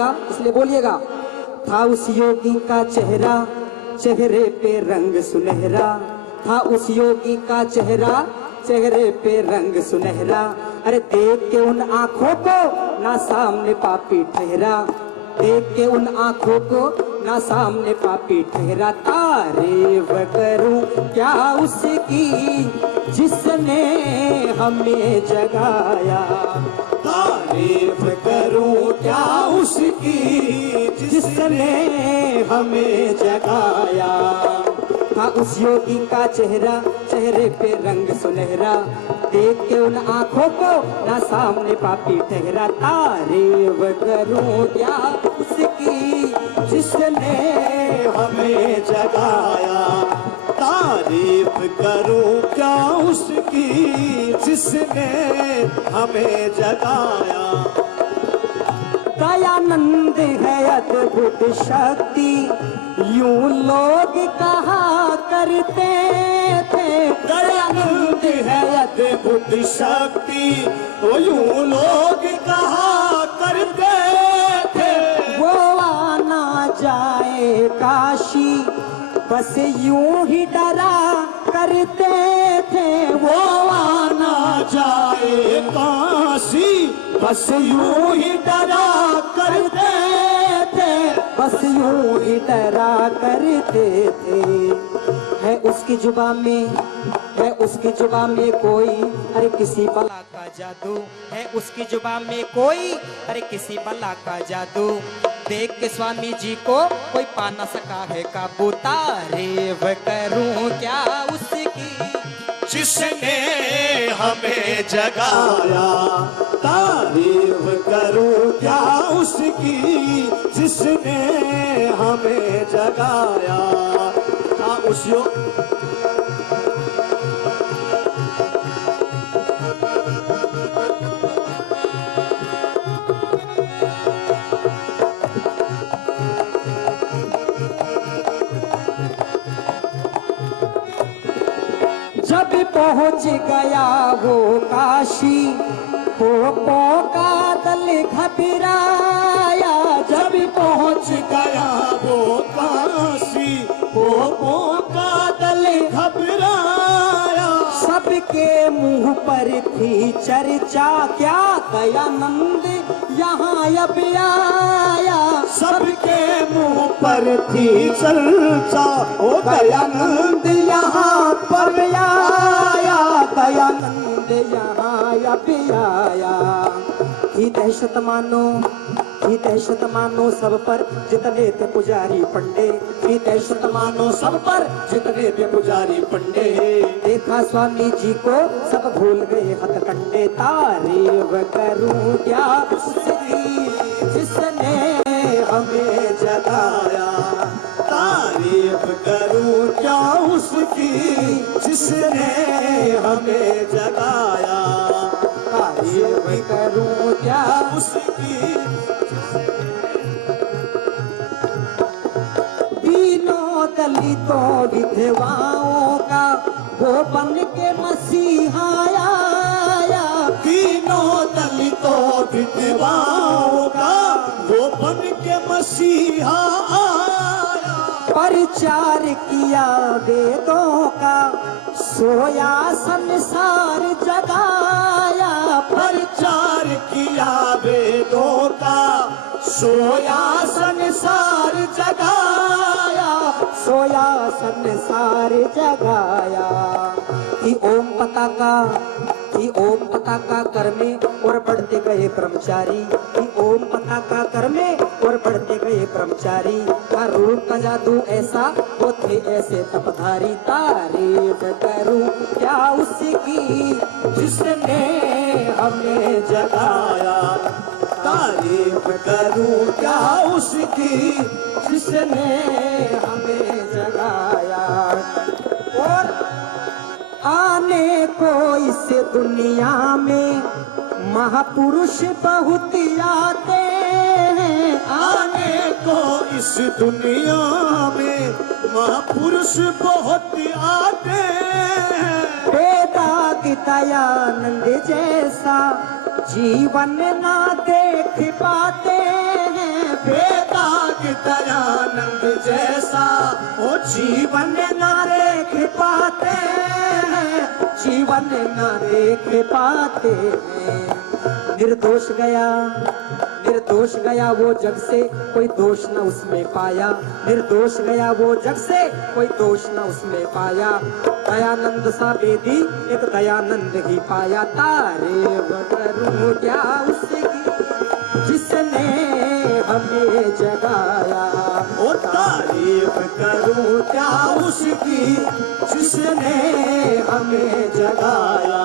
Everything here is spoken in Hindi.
इसलिए बोलिएगा। था उस योगी का चेहरा, चेहरे पे रंग सुनहरा, था उस योगी का चेहरा, चेहरे पे रंग सुनहरा। अरे देख के उन आंखों को ना सामने पापी ठहरा, देख के उन आंखों को ना सामने पापी ठहरा। तारीफ करूं क्या उसकी जिसने हमें जगाया, तारीफ करूं क्या उसकी जिसने हमें जगाया। था उस योगी का चेहरा, चेहरे पे रंग सुनहरा, देख के उन आंखों को ना सामने पापी ठहरा। तारीफ करूं क्या उसकी जिसने हमें जगाया, तारीफ करूं क्या उसकी जिसने हमें जगाया। दयानंद है अद्भुत शक्ति यूं लोग कहा करते थे, दयानंद है अद्भुत शक्ति तो यूं लोग कहा करते थे। वो आना जाए काशी बस यूं ही डरा करते थे, वो आना जाए काशी बस यूं ही डरा करते थे, बस यूं ही डरा करते थे। है उसकी जुबान में, है उसकी जुबान में कोई अरे किसी बला का जादू, है उसकी जुबान में कोई अरे किसी बला का जादू। देख के स्वामी जी को कोई पा ना सका है काबू। तारीफ करूं क्या उसकी जिसने हमें जगाया, तारीफ करूं क्या उसकी जिसने हमें जगाया। था उस जब पहुंच गया वो काशी, पोपो का दल घबराया। जब पहुंच गया वो काशी, पोपो का दल घबराया। सबके मुंह पर थी चर्चा क्या दयानंद यहाँ अब आया, सबके मुंह पर थी चर्चा ओ दयानंद यहाँ पर आया, दयानंद यहाँ अब आया। ही दहशत मानो, ही दहशत मानो सब पर जितने थे पुजारी पंडे, ही दहशत मानो सब पर जितने थे पुजारी पंडे। देखा स्वामी जी को सब भूल गए हथकंडे। तारीफ करूं क्या उसकी जिसने हमें जगाया, तारीफ करूं क्या उसकी जिसने हमें जगाया। तारीफ करूं क्या उसकी तीनों दलितों विधवाओं का वो बन के मसीहा आया, तीनों दलितों विधवाओं का वो बन के मसीहा आया। प्रचार किया वेदों का सोया संसार जगाया, प्रचार किया वेदों का सोया संसार जगाया, सोया संसार जगाया। कि ओम पताका, कि ओम पताका कर में और बढ़ते गए कर्मचारी, कि ओम पताका कर में और बढ़ते गए कर्मचारी। का रूप का जादू ऐसा वो थे ऐसे तपधारी। तारीफ करूं क्या उसकी जिसने हमें जगाया, तारीफ करूं क्या उसकी जिसने हमें जगाया। और आने को इस दुनिया में महापुरुष बहुत आते हैं, आने को इस दुनिया में महापुरुष बहुत आते हैं। वेदांत दयानंद जैसा जीवन ना देख पाते हैं, कि दयानंद जैसा वो जीवन न देख पाते हैं, जीवन न देख पाते हैं। निर्दोष गया वो जग से, कोई दोष न उसमें पाया। निर्दोष गया वो जग से, कोई दोष न उसमें पाया। दयानंद सा बेदी एक दयानंद ही पाया। तारीफ करूं क्या उसकी जिसने हमें जगाया। ओ तारीफ करूं क्या उसकी जिसने हमें जगाया।